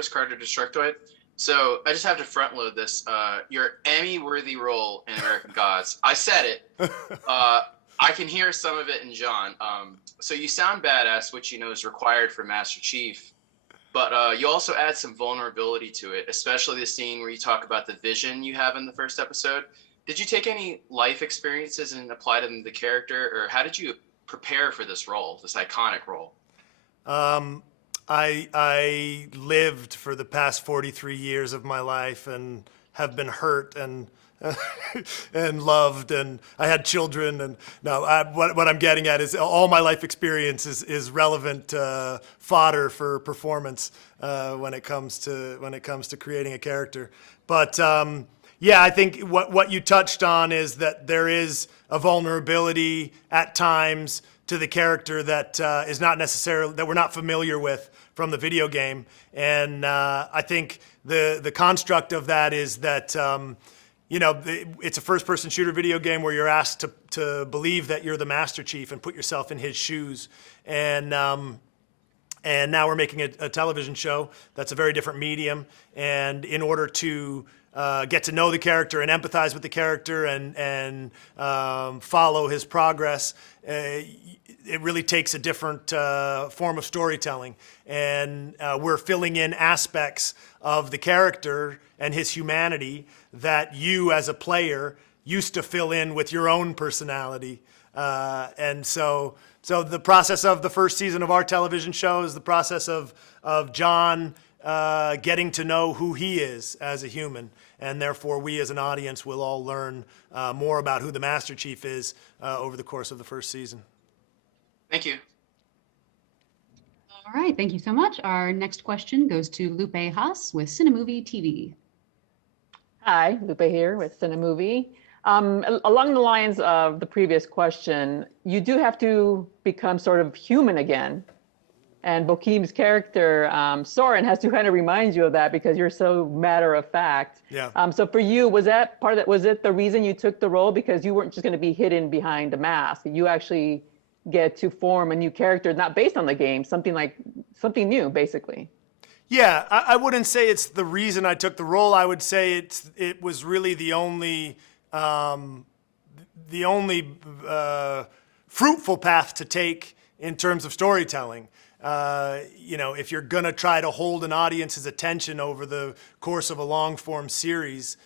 Chris Carter Destructoid. So I just have to front load this. Your Emmy-worthy role in American Gods. I said it. I can hear some of it in John. So you sound badass, which you know is required for Master Chief. But you also add some vulnerability to it, especially the scene where you talk about the vision you have in the first episode. Did you take any life experiences and apply them to the character, or how did you prepare for this role, this iconic role? I lived for the past 43 years of my life and have been hurt and and loved, and I had children, and no, what I'm getting at is all my life experience is relevant fodder for performance when it comes to creating a character. But yeah, I think what you touched on is that there is a vulnerability at times to the character that is not necessarily, that we're not familiar with from the video game, and I think the construct of that is that. You know, it's a first-person shooter video game where you're asked to believe that you're the Master Chief and put yourself in his shoes. And now we're making a television show that's a very different medium. And in order to get to know the character and empathize with the character and follow his progress, it really takes a different form of storytelling. And we're filling in aspects of the character and his humanity that you as a player used to fill in with your own personality. And so the process of the first season of our television show is the process of John getting to know who he is as a human. And therefore, we as an audience will all learn more about who the Master Chief is over the course of the first season. Thank you. All right, thank you so much. Our next question goes to Lupe Haas with Cinemovie TV. Hi, Lupe here with Cinemovie. Along the lines of the previous question, you do have to become sort of human again. And Bokeem's character, Soren, has to kind of remind you of that because you're so matter of fact. Yeah. So for you, was that part of that? Was it the reason you took the role? Because you weren't just going to be hidden behind a mask. You actually get to form a new character, not based on the game, something new, basically. Yeah, I wouldn't say it's the reason I took the role. I would say it was really the only fruitful path to take in terms of storytelling. You know, if you're gonna try to hold an audience's attention over the course of a long-form series,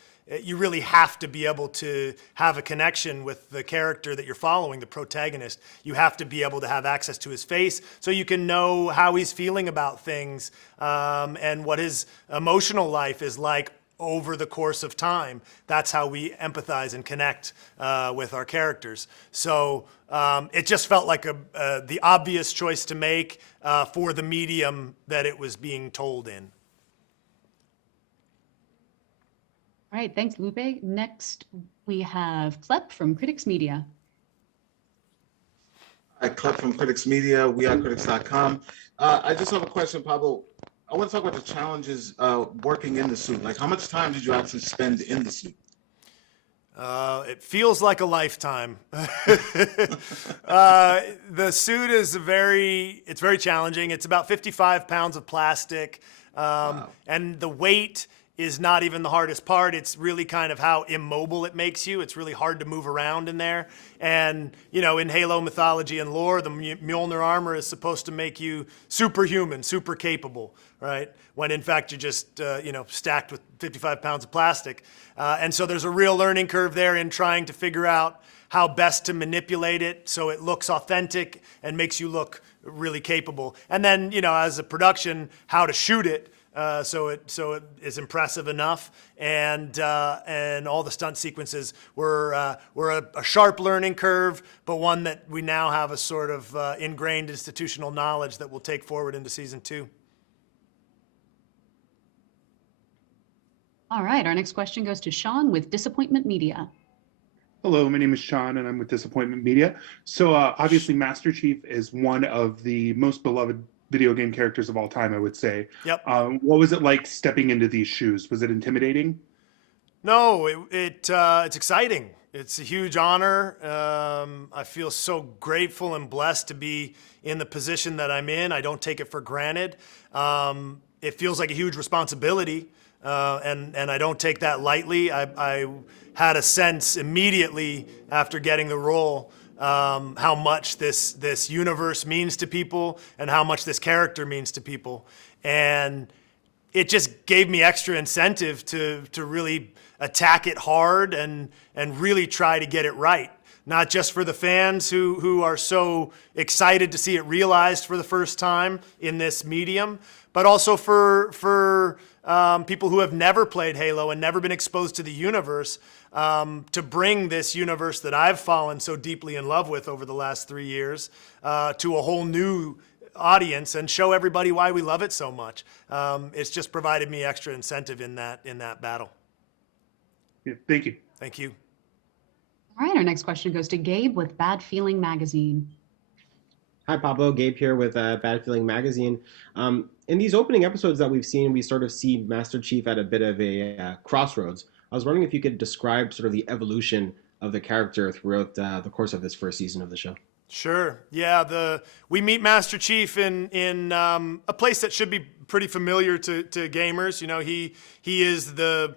you really have to be able to have a connection with the character that you're following, the protagonist. You have to be able to have access to his face so you can know how he's feeling about things and what his emotional life is like over the course of time. That's how we empathize and connect with our characters. So it just felt like the obvious choice to make for the medium that it was being told in. All right, thanks, Lupe. Next, we have Klep from Critics Media. Hi, Klep from Critics Media, wearecritics.com. I just have a question, Pablo. I want to talk about the challenges working in the suit. Like, how much time did you actually spend in the suit? It feels like a lifetime. The suit is it's very challenging. It's about 55 pounds of plastic, Wow. and the weight is not even the hardest part. It's really kind of how immobile it makes you. It's really hard to move around in there. And, you know, in Halo mythology and lore, the Mjolnir armor is supposed to make you superhuman, super capable, right? When in fact you're just, you know, stacked with 55 pounds of plastic. And so there's a real learning curve there in trying to figure out how best to manipulate it so it looks authentic and makes you look really capable. And then, you know, as a production, how to shoot it so it is impressive enough, and all the stunt sequences were a sharp learning curve, but one that we now have a sort of ingrained institutional knowledge that we'll take forward into season 2. All right, our next question goes to Sean with Disappointment Media. Hello, my name is Sean, and I'm with Disappointment Media. So obviously, Master Chief is one of the most beloved video game characters of all time, I would say. Yep. What was it like stepping into these shoes? Was it intimidating? No, it's exciting. It's a huge honor. I feel so grateful and blessed to be in the position that I'm in. I don't take it for granted. it feels like a huge responsibility, and I don't take that lightly. I had a sense immediately after getting the role how much this universe means to people and how much this character means to people. And it just gave me extra incentive to really attack it hard and really try to get it right. Not just for the fans who are so excited to see it realized for the first time in this medium, but also for people who have never played Halo and never been exposed to the universe, to bring this universe that I've fallen so deeply in love with over the last 3 years to a whole new audience and show everybody why we love it so much. It's just provided me extra incentive in that battle. Yeah, thank you. Thank you. All right, our next question goes to Gabe with Bad Feeling Magazine. Hi, Pablo. Gabe here with Bad Feeling Magazine. In these opening episodes that we've seen, we sort of see Master Chief at a bit of a crossroads. I was wondering if you could describe sort of the evolution of the character throughout the course of this first season of the show. Sure. Yeah. We meet Master Chief in a place that should be pretty familiar to gamers. You know, he is the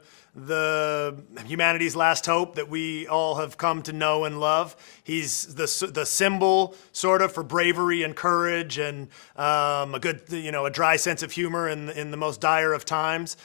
humanity's last hope that we all have come to know and love. He's the symbol sort of for bravery and courage and a good, a dry sense of humor in the most dire of times.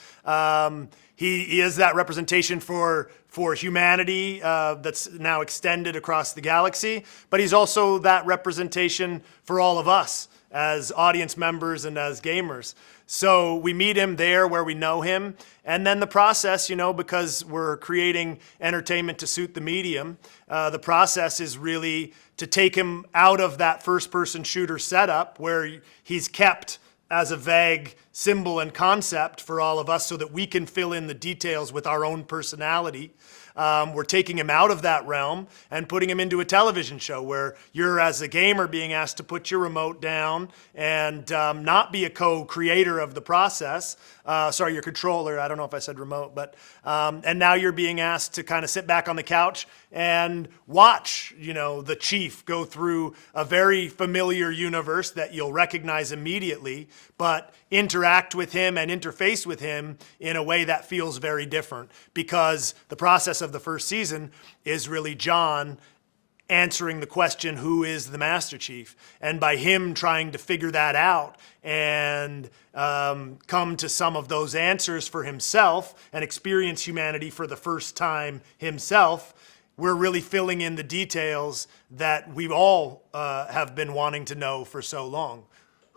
He is that representation for humanity that's now extended across the galaxy, but he's also that representation for all of us as audience members and as gamers. So we meet him there where we know him, and then the process, because we're creating entertainment to suit the medium, the process is really to take him out of that first-person shooter setup where he's kept as a vague symbol and concept for all of us so that we can fill in the details with our own personality. We're taking him out of that realm and putting him into a television show where you're, as a gamer, being asked to put your remote down and not be a co-creator of the process. Sorry, your controller. I don't know if I said remote, but and now you're being asked to kind of sit back on the couch and watch, the Chief go through a very familiar universe that you'll recognize immediately, but interact with him and interface with him in a way that feels very different, because the process of the first season is really John answering the question, who is the Master Chief? And by him trying to figure that out and come to some of those answers for himself and experience humanity for the first time himself, we're really filling in the details that we all have been wanting to know for so long.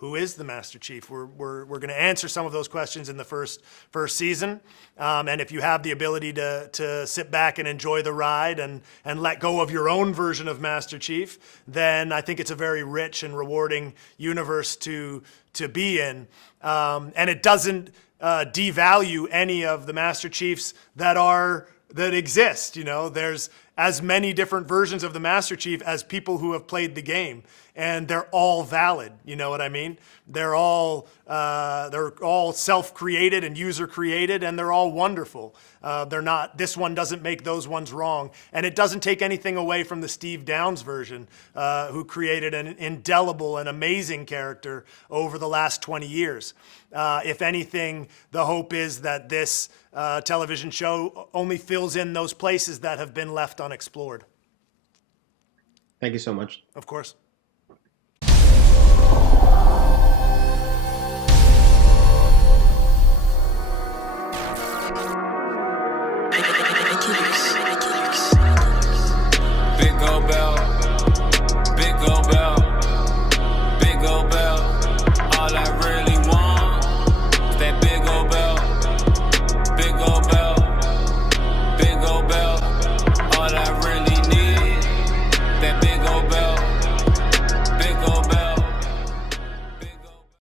Who is the Master Chief? We're going to answer some of those questions in the first season. And if you have the ability to sit back and enjoy the ride and let go of your own version of Master Chief, then I think it's a very rich and rewarding universe to be in. And it doesn't devalue any of the Master Chiefs that exist. There's as many different versions of the Master Chief as people who have played the game, and they're all valid. You know what I mean? They're all self-created and user-created, and they're all wonderful. They're not. This one doesn't make those ones wrong, and it doesn't take anything away from the Steve Downes version, who created an indelible and amazing character over the last 20 years. If anything, the hope is that this television show only fills in those places that have been left unexplored. Thank you so much. Of course.